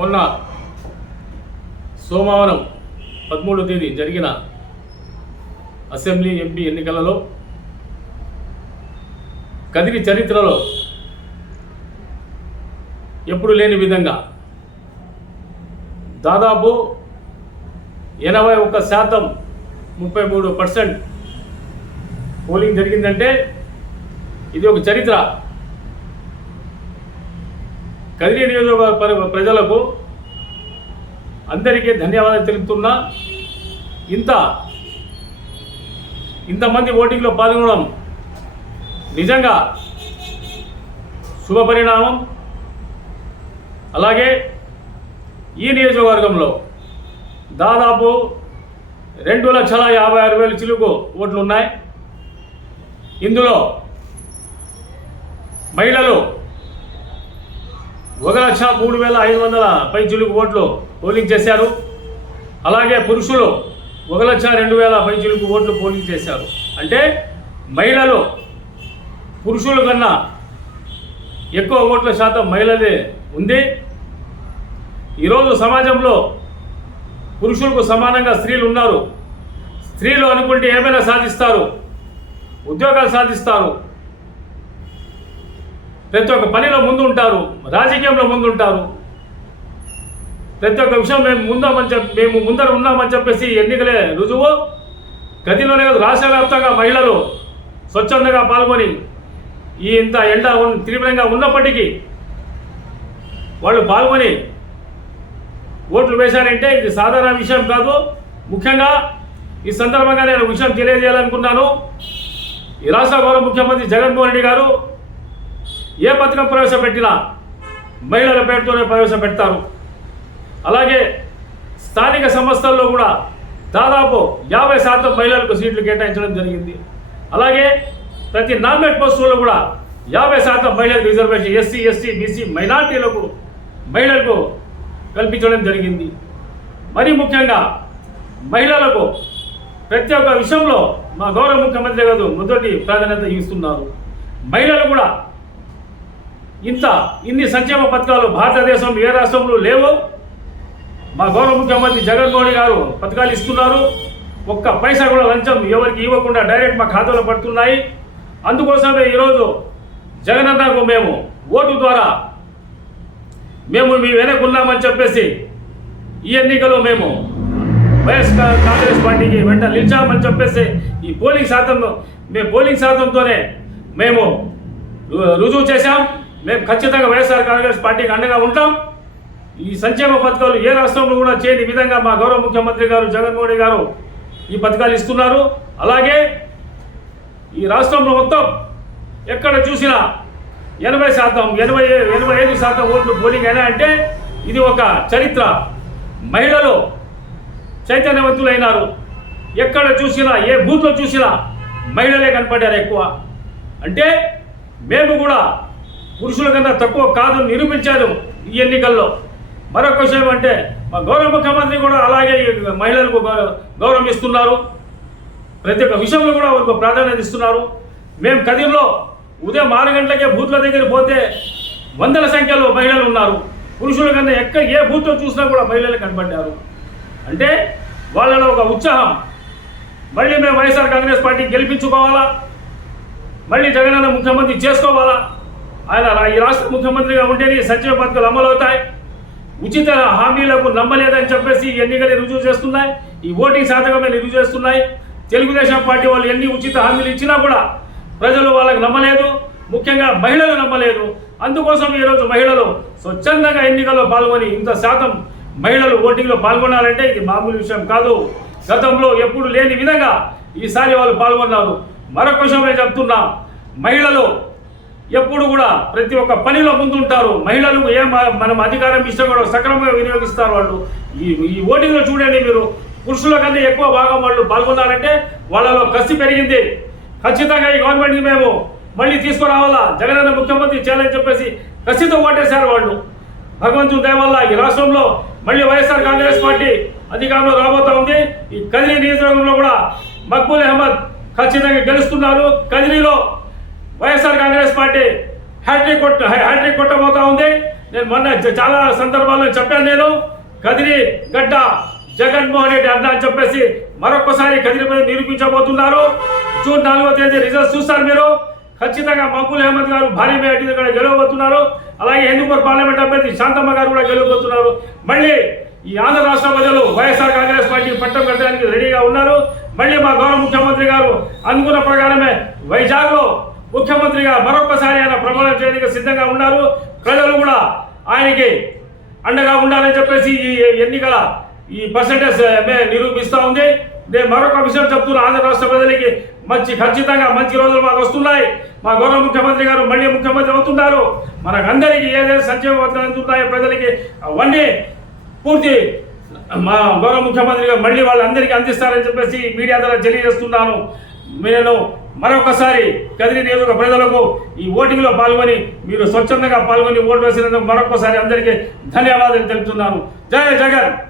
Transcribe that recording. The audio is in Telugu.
మొన్న సోమవారం పదమూడవ తేదీ జరిగిన అసెంబ్లీ ఎంపీ ఎన్నికలలో కదిరి చరిత్రలో ఎప్పుడు లేని విధంగా దాదాపు ఎనభై ఒక్క శాతం ముప్పై మూడు పర్సెంట్ పోలింగ్ జరిగిందంటే ఇది ఒక చరిత్ర. కదిరి నియోజకవర్గ ప్రజలకు అందరికీ ధన్యవాదాలు తెలుపుతున్నా. ఇంత ఇంతమంది ఓటింగ్లో పాల్గొనడం నిజంగా శుభ పరిణామం అలాగే ఈ నియోజకవర్గంలో దాదాపు రెండు లక్షల యాభై ఆరు వేల చిలుకు ఓట్లు ఉన్నాయి. ఇందులో మహిళలు ఒక లక్ష మూడు వేల ఐదు వందల పై చిలుకు ఓట్లు పోలింగ్ చేశారు. అలాగే పురుషులు ఒక లక్ష రెండు వేల పై చిలుకు ఓట్లు పోలింగ్ చేశారు. అంటే మహిళలు పురుషుల కన్నా ఎక్కువ ఓట్ల శాతం మహిళలే ఉంది. ఈరోజు సమాజంలో పురుషులకు సమానంగా స్త్రీలు ఉన్నారు. స్త్రీలు అనుకుంటే ఏమైనా సాధిస్తారు? ఉద్యోగాలు సాధిస్తారు. ప్రతి ఒక్క పనిలో ముందు ఉంటారు రాజకీయంలో ముందు ఉంటారు ప్రతి ఒక్క విషయం మేము ముందామని చెప్పి మేము ముందర ఉన్నామని చెప్పేసి ఎన్నికలే రుజువు. గదిలోనే కాదు రాష్ట్ర వ్యాప్తంగా మహిళలు స్వచ్ఛందంగా పాల్గొని ఈ ఇంత ఎండ తీవ్రంగా ఉన్నప్పటికీ వాళ్ళు పాల్గొని ఓట్లు వేశారంటే ఇది సాధారణ విషయం కాదు. ముఖ్యంగా ఈ సందర్భంగా నేను విషయం తెలియజేయాలనుకున్నాను. ఈ రాష్ట్ర గౌరవ ముఖ్యమంత్రి జగన్మోహన్ రెడ్డి గారు ఏ పథకం ప్రవేశపెట్టినా మహిళల పేరుతోనే ప్రవేశపెడతారు. అలాగే స్థానిక సంస్థల్లో కూడా దాదాపు యాభై శాతం మహిళలకు సీట్లు కేటాయించడం జరిగింది. అలాగే ప్రతి నామినేట్ పోస్టుల్లో కూడా యాభై శాతం మహిళలకు రిజర్వేషన్ ఎస్సీ ఎస్టీ బీసీ మైనార్టీలకు మహిళలకు కల్పించడం జరిగింది. మరీ ముఖ్యంగా మహిళలకు ప్రతి ఒక్క విషయంలో మా గౌరవ ముఖ్యమంత్రి గారు మొదటి ప్రాధాన్యత ఇస్తున్నారు. మహిళలు కూడా ఇంత ఇన్ని సంక్షేమ పథకాలు భారతదేశం ఏ రాష్ట్రంలో లేవు మా గౌరవ ముఖ్యమంత్రి జగన్మోహన్ గారు పథకాలు ఇస్తున్నారు. ఒక్క పైసా కూడా లంచం ఎవరికి ఇవ్వకుండా డైరెక్ట్ మా ఖాతాలో పడుతున్నాయి. అందుకోసమే ఈరోజు జగనన్నకు మేము ఓటు ద్వారా మేము మీ వెనక ఉన్నామని చెప్పేసి ఈ ఎన్నికలో మేము వైఎస్ కాంగ్రెస్ పార్టీకి వెంట నిలిచామని చెప్పేసి ఈ పోలింగ్ శాతం మేము పోలింగ్ శాతంతోనే మేము రుజువు చేశాం. మేము ఖచ్చితంగా వైఎస్ఆర్ కాంగ్రెస్ పార్టీకి అండగా ఉంటాం. ఈ సంక్షేమ పథకాలు ఏ రాష్ట్రంలో కూడా చేయని విధంగా మా గౌరవ ముఖ్యమంత్రి గారు జగన్మోహన్ రెడ్డి గారు ఈ పథకాలు ఇస్తున్నారు. అలాగే ఈ రాష్ట్రంలో మొత్తం ఎక్కడ చూసినా ఎనభై శాతం ఎనభై ఎనభై ఐదు శాతం ఓట్లు పోలింగ్ అయినా అంటే ఇది ఒక చరిత్ర. మహిళలు చైతన్యవంతులైనారు. ఎక్కడ చూసినా ఏ బూత్లో చూసినా మహిళలే కనపడ్డారు ఎక్కువ. అంటే మేము కూడా పురుషుల కన్నా తక్కువ కాదు నిరూపించారు ఈ ఎన్నికల్లో. మరొక విషయం అంటే మా గౌరవ ముఖ్యమంత్రి కూడా అలాగే మహిళలకు గౌ- గౌరవం ఇస్తున్నారు. ప్రతి ఒక్క విషయంలో కూడా వాళ్ళకు ప్రాధాన్యత ఇస్తున్నారు. మేము కదిలో ఉదయం ఆరు గంటలకే బూత్ల దగ్గర పోతే వందల సంఖ్యలో మహిళలు ఉన్నారు. పురుషుల కన్నా ఎక్కడ ఏ బూత్లో చూసినా కూడా మహిళలు కనపడ్డారు అంటే వాళ్ళలో ఒక ఉత్సాహం. మళ్ళీ మేము వైఎస్ఆర్ కాంగ్రెస్ పార్టీ గెలిపించుకోవాలా? మళ్ళీ జగనన్న ముఖ్యమంత్రి చేసుకోవాలా? ఆయన రా- ఈ రాష్ట్ర ముఖ్యమంత్రిగా ఉంటేనే సంక్షేమ పథకాలు అమలవుతాయి. ఉచిత హామీలకు నమ్మలేదని చెప్పేసి ఈ ఎన్నికలు రుజువు చేస్తున్నాయి. ఈ ఓటింగ్ శాతకమే రుజువు చేస్తున్నాయి. తెలుగుదేశం పార్టీ వాళ్ళు ఎన్ని ఉచిత హామీలు ఇచ్చినా కూడా ప్రజలు వాళ్ళకు నమ్మలేదు. ముఖ్యంగా మహిళలు నమ్మలేదు. అందుకోసం ఈరోజు మహిళలు స్వచ్ఛందంగా ఎన్నికల్లో పాల్గొని ఇంత శాతం మహిళలు ఓటింగ్లో పాల్గొనాలంటే ఇది మామూలు విషయం కాదు. గతంలో ఎప్పుడు లేని విధంగా ఈసారి వాళ్ళు పాల్గొన్నారు. మరొక విషయం నేను చెప్తున్నా. మహిళలు ఎప్పుడు కూడా ప్రతి ఒక్క పనిలో ముందుంటారు. మహిళలు ఏ మ- మనం అధికారం ఇష్టం కూడా సక్రమంగా వినియోగిస్తారు వాళ్ళు. ఈ ఈ ఓటింగ్లో చూడండి మీరు. పురుషుల కన్నా ఎక్కువ భాగం వాళ్ళు పాల్గొన్నారంటే వాళ్ళలో కసి పెరిగింది. ఖచ్చితంగా ఈ గవర్నమెంట్కి మేము మళ్ళీ తీసుకురావాలా? జగనన్న ముఖ్యమంత్రి చేయాలని చెప్పేసి కసితో ఓటేశారు వాళ్ళు. భగవంతుని దయ వల్ల ఈ రాష్ట్రంలో మళ్ళీ వైఎస్ఆర్ కాంగ్రెస్ పార్టీ అధికారంలో రాబోతా ఉంది. ఈ కదిరి నియోజకవర్గంలో కూడా మక్బూల్ అహ్మద్ ఖచ్చితంగా గెలుస్తున్నారు కదిరిలో వైఎస్ఆర్ కాంగ్రెస్ పార్టీ హ్యాట్రిక్ కొట్ట హ్యాట్రిక్ కొట్టబోతా ఉంది. నేను మొన్న చాలా సందర్భాల్లో చెప్పాను నేను కదిరి గడ్డ జగన్మోహన్ రెడ్డి అన్న అని చెప్పేసి మరొకసారి కదిరి మీద నిరూపించబోతున్నారు. జూన్ నాలుగో తేదీ రిజల్ట్స్ చూస్తారు మీరు. ఖచ్చితంగా మక్కుల్ అహ్మద్ గారు భారీ మేటి కూడా గెలవబోతున్నారు. అలాగే హిందూపూర్ పార్లమెంట్ అభ్యర్థి శాంతమ్మ గారు కూడా గెలవబోతున్నారు. మళ్ళీ ఈ ఆంధ్ర రాష్ట్ర ప్రజలు వైఎస్ఆర్ కాంగ్రెస్ పార్టీ పట్టం కట్టడానికి రెడీగా ఉన్నారు. మళ్ళీ మా గౌరవ ముఖ్యమంత్రి గారు అనుకున్న ప్రకారమే వైజాగ్లో ముఖ్యమంత్రిగా మరొకసారి ఆయన ప్రమాణం చేయడానికి సిద్ధంగా ఉన్నారు. ప్రజలు కూడా ఆయనకి అండగా ఉండాలని చెప్పేసి ఈ ఎన్నికల ఈ పర్సంటేజ్ నిరూపిస్తూ ఉంది. నేను మరొక విషయం చెప్తున్నా ఆంధ్ర రాష్ట్ర ప్రజలకి మంచి ఖచ్చితంగా మంచి రోజులు మాకు వస్తున్నాయి. మా గౌరవ ముఖ్యమంత్రి గారు మళ్ళీ ముఖ్యమంత్రి అవుతున్నారు మనకందరికీ ఏదైతే సంక్షేమ పథకాలు అందుతున్నాయో ప్రజలకి అవన్నీ పూర్తి మా గౌరవ ముఖ్యమంత్రి గారు మళ్ళీ వాళ్ళందరికీ అందిస్తారని చెప్పేసి మీడియా ద్వారా తెలియజేస్తున్నాను. నేను మరొకసారి కదిరి నియోజక ప్రజలకు ఈ ఓటింగ్లో పాల్గొని మీరు స్వచ్ఛందంగా పాల్గొని ఓటు వేసినందుకు మరొకసారి అందరికీ ధన్యవాదాలు తెలుపుతున్నాను. జయ జగన్!